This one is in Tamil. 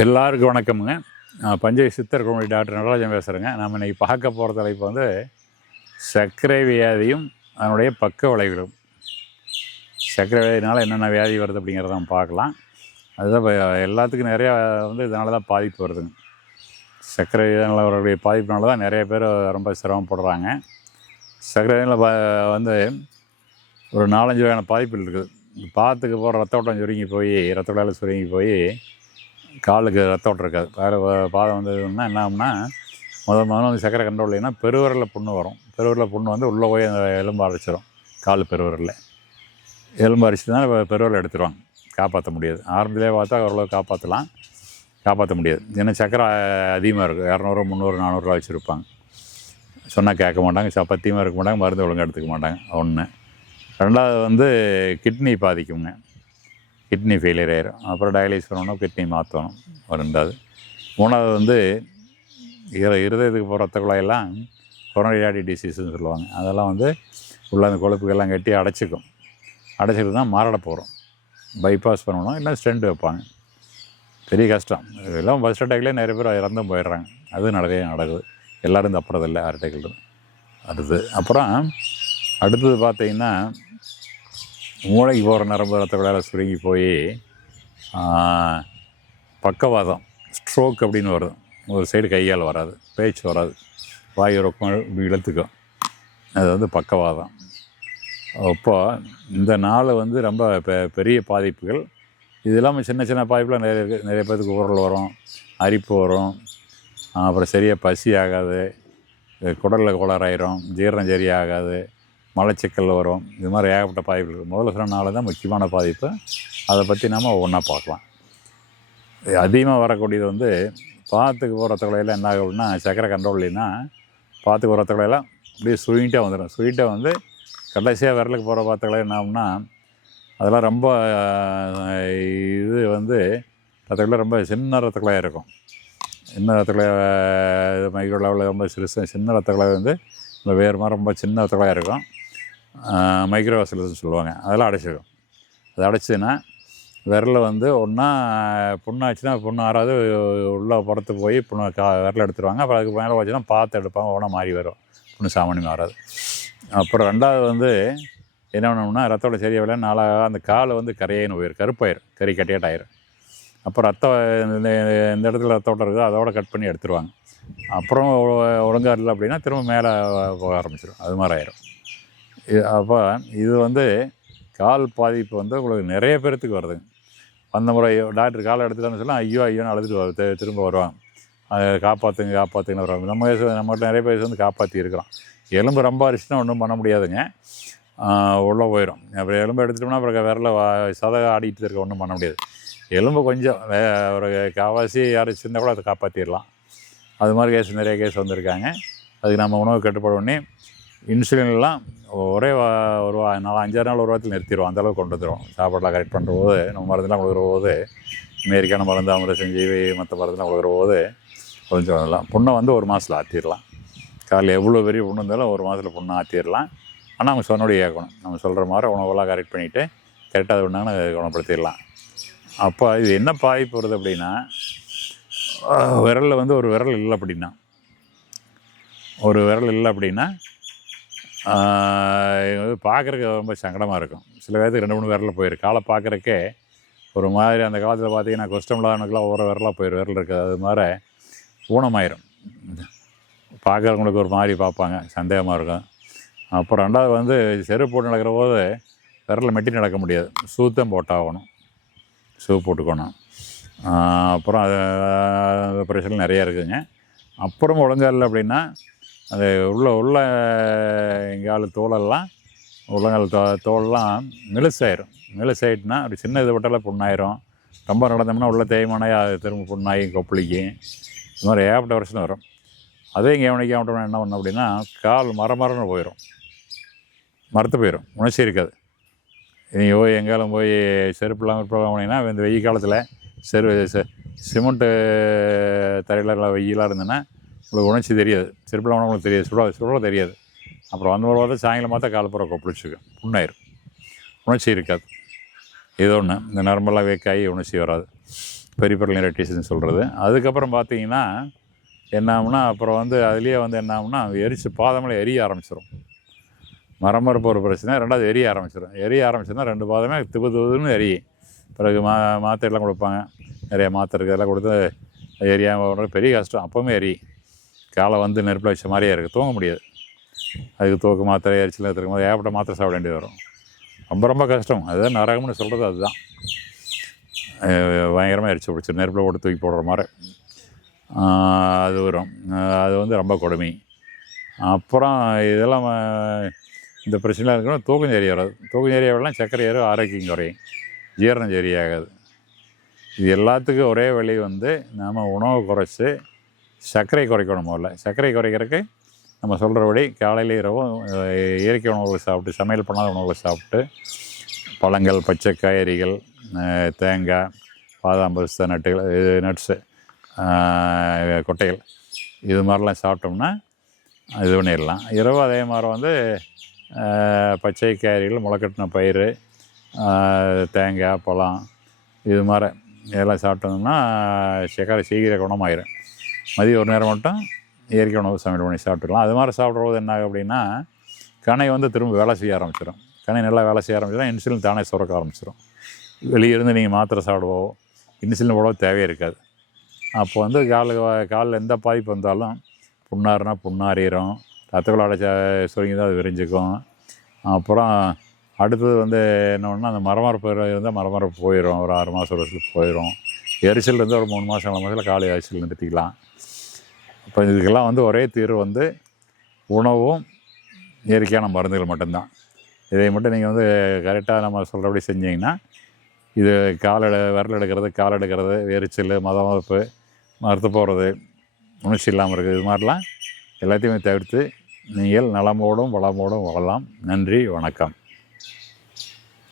எல்லாருக்கும் வணக்கமுங்க. நான் பஞ்சை சித்தர் குழுமணி டாக்டர் நடராஜன் பேசுகிறேங்க. நம்ம இன்றைக்கி பார்க்க போகிற தலைப்பு வந்து சர்க்கரை வியாதியும் அதனுடைய பக்க விளைவுகளும். சர்க்கரை வியாதினால் என்னென்ன வியாதி வருது அப்படிங்கிறத நம்ம பார்க்கலாம். அதுதான் இப்போ எல்லாத்துக்கும் நிறையா இதனால தான் பாதிப்பு வருதுங்க. சர்க்கரை வியாதினால் அவருடைய பாதிப்புனால தான் நிறைய பேர் ரொம்ப சிரமப்படுறாங்க. சர்க்கரை வியாதியில் ஒரு 4-5 வகையான பாதிப்புகள் இருக்குது. பாத்துக்கு போகிற ரத்த ஓட்டம் சுருங்கி போய் ரத்த குழாயில் சுருங்கி போய் காலுக்கு ரத்த ஓட்டம் இருக்காது. பாதம் வந்ததுன்னா என்ன ஆகும்னா முதல்ல சர்க்கரை கண்ட்ரோல் இல்லைன்னா பெருவிரலில் புண்ணு வரும். பெருவிரலில் புண்ணு உள்ளே போய் அந்த எலும்பு அரைச்சிடும். கால் பெருவிரலில் எலும்பு அரைச்சிட்டு தான் பெருவிரல் எடுத்துருவாங்க. காப்பாற்ற முடியாது. ஆரம்பத்திலே பார்த்தா ஓரளவு காப்பாற்ற முடியாது. ஏன்னா சர்க்கரை அதிகமாக இருக்கும். 200, 300, 400 வச்சுருப்பாங்க. சொன்னால் கேட்க மாட்டாங்க. சப்பாத்தியமாக இருக்க மாட்டாங்க. மருந்து ஒழுங்காக எடுத்துக்க மாட்டாங்க. ஒன்று. ரெண்டாவது கிட்னி பாதிக்குங்க. கிட்னி ஃபெயிலியர் ஆயிரும். அப்புறம் டயாலிசிஸ் பண்ணணும், கிட்னி மாற்றணும். ரெண்டாவது. மூணாவது இருதயத்துக்கு போகிற ரத்த குழாயெல்லாம் கொரோனரி ஆர்டரி டிசீஸ்ன்னு சொல்லுவாங்க. அதெல்லாம் உள்ள அந்த கொழுப்புகள்லாம் கட்டி அடைச்சிட்டு தான் மாரடை போகிறோம். பைபாஸ் பண்ணணும், இல்லை ஸ்டெண்ட் வைப்பாங்க. பெரிய கஷ்டம். இதெல்லாம் ஃபஸ்ட் அட்டாக்லேயே நிறைய பேர் இறந்தும் போயிடுறாங்க. அது நிறைய நடக்குது. எல்லோரும் தப்புறதில்லை ஹார்ட் அட்டாக்கள். அப்புறம் அடுத்தது பார்த்திங்கன்னா மூளைக்கு போகிற நரம்பு ரத்த குழாயில் சுருங்கி போய் பக்கவாதம், ஸ்ட்ரோக் அப்படின்னு வருது. ஒரு சைடு கையால் வராது, பேச்சு வராது, வாய் ரொக்கம் இழுத்துக்கும். அது பக்கவாதம். அப்போது இந்த நாள் ரொம்ப பெரிய பாதிப்புகள். இது இல்லாமல் சின்ன சின்ன பாதிப்புலாம் நிறைய இருக்குது. நிறைய பேருக்கு ஊரல் வரும், அரிப்பு வரும், அப்புறம் சரியாக பசி ஆகாது, குடலில் கோளாறாயிரும், ஜீரணம் சரியாகாது, மலச்சிக்கல் வரும். இது மாதிரி ஏகப்பட்ட பாதிப்பு இருக்குது. முதல்ல சொன்ன நாள் தான் முக்கியமான பாதிப்பு. அதை பற்றி நம்ம ஒவ்வொன்றா பார்க்கலாம். அதிகமாக வரக்கூடியது பாத்துக்கு போகிற ரத்த குழாயில் என்ன ஆகும் அப்படின்னா, சர்க்கரை கண்ட்ரோல் இல்லைன்னா பாத்துக்கு போகிற ரத்த குழாயெல்லாம் அப்படியே சுருங்கிட்டே வந்துடும். சுருங்கிட்டே கடைசியாக விரலுக்கு போகிற ரத்த குழாய் என்ன ஆகும்னா, அதெல்லாம் ரொம்ப ரத்த குழாய் ரொம்ப சின்ன ரத்த குழாயாக இருக்கும். சின்ன ரத்த குழாய் மைக்ரோ லெவலில் ரொம்ப சின்ன ரத்த குழாய் இந்த வேறு மாதிரி ரொம்ப சின்ன ரத்த குழாயாக இருக்கும். மைக்ரோவாசல்ஸ்ன்னு சொல்லுவாங்க. அதெல்லாம் அடைச்சிடும். அது அடைச்சிதுன்னா விரலில் ஒன்றா புண்ணாச்சுன்னா புண்ணு ஆறாவது உள்ளே புறத்து போய் விரல் எடுத்துருவாங்க. அப்புறம் அதுக்கு மேலே வச்சுன்னா பார்த்து எடுப்பாங்க. ஒன்றா மாறி வரும். புண்ணு சாமானியமாக வராது. அப்புறம் ரெண்டாவது என்ன பண்ணணும்னா, ரத்தோட சரியாக விட நாளாக அந்த கால் கரையின்னு போயிடும், கருப்பாயிரும், கறி கட்டியாட்டாயிரும். அப்போ இந்த இடத்துல ரத்த ஓட்டம் இருக்குது, அதோட கட் பண்ணி எடுத்துருவாங்க. அப்புறம் ஒழுங்காக இல்லை அப்படின்னா திரும்ப மேலே போக ஆரம்பிச்சிடும். அது மாதிரி ஆயிரும். அப்போ இது கால் பாதிப்பு உங்களுக்கு நிறைய பேர்த்துக்கு வருதுங்க. அந்த முறை டாக்டர் காலை எடுத்துட்டான்னு சொல்லலாம், ஐயோன்னு அழுதுட்டு திரும்ப வருவாங்க. அதை காப்பாற்றுங்கன்னு வருவாங்க. நம்மகிட்ட நிறைய பேர் காப்பாற்றி இருக்கிறோம். எலும்பு ரொம்ப அரிச்சுன்னா ஒன்றும் பண்ண முடியாதுங்க, உள்ளே போயிடும். அப்புறம் எலும்பு எடுத்துட்டோம்னா அப்புறம் விரல சதக ஆடிட்டு இருக்க ஒன்றும் பண்ண முடியாது. எலும்பு கொஞ்சம் ஒரு காவாசி அரைச்சிருந்தால் கூட அதை காப்பாற்றிடலாம். அது மாதிரி நிறைய கேஸ் வந்திருக்காங்க. அதுக்கு நம்ம உணவு கட்டுப்பாடு பண்ணி இன்சுலின்லாம் ஒரே ஒரு 4-5 நாள் ஒரு வாரத்தில் நிறுத்திடுவோம். அந்தளவுக்கு கொண்டு வந்துடுவோம். சாப்பாடெலாம் கரெக்ட் பண்ணுற போது, நம்ம மருந்துலாம் கொடுக்குற போது, அமெரிக்கான மருந்து அமிர்தம் செஞ்சு மற்ற மருந்துலாம் கொடுக்குற போது கொஞ்சம் வரலாம். புண்ணை 1 மாதத்தில் ஆற்றிடலாம். காலையில் எவ்வளோ பெரிய புண்ணு இருந்தாலும் 1 மாதத்தில் புண்ணை ஆற்றிடலாம். ஆனால் அவங்க சொன்னோடைய கேட்கணும். நம்ம சொல்கிற மாதிரி உணவெல்லாம் கரெக்ட் பண்ணிவிட்டு கரெக்டாக அது பண்ணாங்கன்னா குணப்படுத்திடலாம். அப்போ இது என்ன பாதிப்பு வருது அப்படின்னா, விரலில் ஒரு விரல் இல்லை அப்படின்னா பார்க்குறக்கு ரொம்ப சங்கடமாக இருக்கும். சில பேருக்கு 2-3 விரலில் போயிடும். காலை பார்க்குறக்கே ஒரு மாதிரி, அந்த காலத்தில் பார்த்தீங்கன்னா கொஸ்டம்லானுக்கெல்லாம் ஒவ்வொரு விரலாக போயிடும். விரல் இருக்குது, அது மாதிரி ஊனமாயிரும். பார்க்குறவங்களுக்கு ஒரு மாதிரி பார்ப்பாங்க, சந்தேகமாக இருக்கும். அப்புறம் ரெண்டாவது செருப்பு போட்டு நடக்கிற போது விரலில் மெட்டி நடக்க முடியாது. ஷூத்தான் போட்டாகணும், ஷூ போட்டுக்கணும். அப்புறம் அது பிரச்சனை நிறையா இருக்குதுங்க. அப்புறம் ஒழுங்காக இல்லை அப்படின்னா அது உள்ள எங்கால தோலெல்லாம் உள்ளங்கால் தோலெல்லாம் மெலிசாயிட்டுனா அப்படி சின்ன இது பட்டால புண்ணாயிரும். ரொம்ப நடந்தோம்னா உள்ள தேய்மானாய் அது திரும்ப புண்ணாகி கொப்பளிக்கும். இது மாதிரி ஏகப்பட்ட பிரச்சனை வரும். அதே கவனிக்காமட்டோம்னா என்ன பண்ணணும் அப்படின்னா, கால் மரம்னு போயிடும், மரத்து போயிடும், உணர்ச்சி இருக்காது. நீங்கள் எங்காலும் போய் செருப்புலாம் போனீங்கன்னா இந்த வெயில் காலத்தில் சிமெண்ட்டு தரையில் வெயிலாக இருந்ததுன்னா உங்களுக்கு உணர்ச்சி தெரியாது. செருப்புலாம் உங்களுக்கு தெரியாது, சுட தெரியாது. அப்புறம் அந்த ஒரு வாரத்தை சாயங்காலம் பார்த்தா கால் புறம் கொப்பளிச்சுக்கும், புண்ணாயிரும், உணர்ச்சி இருக்காது. இது ஒன்று. இந்த நரம்பெல்லாம் வேக்காகி உணர்ச்சி வராது. பெரிபெரல் நியூரைட்டிஸ்ன்னு சொல்கிறது. அதுக்கப்புறம் பார்த்தீங்கன்னா என்ன ஆகும்னா, அப்புறம் வந்து அதுலேயே வந்து என்ன ஆகும்னா எரிச்சு பாதமெல்லாம் எரிய ஆரம்பிச்சிடும். மரமரப்பு ஒரு பிரச்சனை, ரெண்டாவது எரிய ஆரம்பிச்சிடும். எரிய ஆரம்பிச்சிருந்தா 2 பாதமே திபு திபுன்னு எரியும். பிறகு மாத்திரைலாம் கொடுப்பாங்க, நிறைய மாத்திரை இருக்குது, அதெல்லாம் கொடுத்து எரியாமல் பெரிய கஷ்டம். அப்போவுமே எரியும், காலை வந்து நெருப்பில் வச்ச மாதிரியே இருக்குது, தூங்க முடியாது. அதுக்கு தூக்கு மாத்திரை எரிச்சல் இருக்கும் போது ஏகப்பட்ட மாத்திரை சாப்பிட வேண்டியது வரும். ரொம்ப ரொம்ப கஷ்டம். அதுதான் நரகம்னு சொல்கிறது அதுதான். பயங்கரமாக எரிச்சு பிடிச்சி நெருப்பில் போட்டு தூக்கி போடுற மாதிரி அது வரும். அது வந்து ரொம்ப கொடுமை. அப்புறம் இதெல்லாம் இந்த பிரச்சனைலாம் இருக்கணும். தூக்கம் சரி வராது. தூக்கம் சரியாகலாம் சர்க்கரை ஏறும், ஆரோக்கியம் குறையும், ஜீரணம் சரியாகாது. இது எல்லாத்துக்கும் ஒரே வழி வந்து நம்ம உணவை குறைச்சி சர்க்கரை குறைக்கணும். முதல்ல சர்க்கரை குறைக்கிறதுக்கு நம்ம சொல்கிறபடி காலையில் இரவும் இயற்கை உணவுகளை சாப்பிட்டு, சமையல் பண்ணாத உணவுகளை சாப்பிட்டு, பழங்கள், பச்சை காய்கறிகள், தேங்காய், பாதாம், பிஸ்தா, நட்ஸு, கொட்டைகள், இது மாதிரிலாம் சாப்பிட்டோம்னா இது பண்ணிடலாம். இரவு அதே மாதிரி வந்து பச்சை காய்கறிகள், முளைக்கட்டின பயிர், தேங்காய், பழம், இது மாதிரி இதெல்லாம் சாப்பிட்டோம்னா சர்க்கரை சீக்கிரம் குணமாயிரும். மதியம் ஒரு நேரம் மட்டும் இயற்கை உணவு சமையல் பண்ணி சாப்பிட்டுக்கலாம். அது மாதிரி சாப்பிட்றது என்ன ஆகும் அப்படின்னா, கணை வந்து திரும்ப வேலை செய்ய ஆரம்பிச்சிடும். கணை நல்லா வேலை செய்ய ஆரம்பிச்சிடும், இன்சுலின் தானே சுரக்க ஆரம்பிச்சிடும். வெளியிருந்து நீங்கள் மாத்திரை சாப்பிடுவோ இன்சுலின் போட தேவையே இருக்காது. அப்போ வந்து காலில் எந்த பாதிப்பு வந்தாலும் புண்ணாறுனா புண்ணாறிடும், ரத்த குழாய் சுருங்கி தான் அது விரிஞ்சிக்கும். அப்புறம் அடுத்தது வந்து என்ன ஒன்றா, அந்த மரமரப்பு இருந்தால் மரமரப்பு போயிடும், ஒரு 6 மாதம் ஒரு வருஷத்துக்கு போயிடும். எரிச்சல் இருந்தால் ஒரு 3 மாதம் 4 மாதத்தில் காலை எரிச்சல் நிறுத்திக்கலாம். அப்போ இதுக்கெல்லாம் வந்து ஒரே தீர்வு வந்து உணவும் இயற்கையான மருந்துகள் மட்டும்தான். இதை மட்டும் நீங்கள் வந்து கரெக்டாக நம்ம சொல்கிறபடி செஞ்சிங்கன்னா, இது விரல் எடுக்கிறது, கால் எடுக்கிறது, எரிச்சல், மதமதப்பு, மறுத்து போகிறது, உணர்ச்சி இல்லாமல் இருக்குது, இது மாதிரிலாம் எல்லாத்தையுமே தவிர்த்து நீங்கள் நலமோடும் வளமோடும் வாழலாம். நன்றி, வணக்கம்.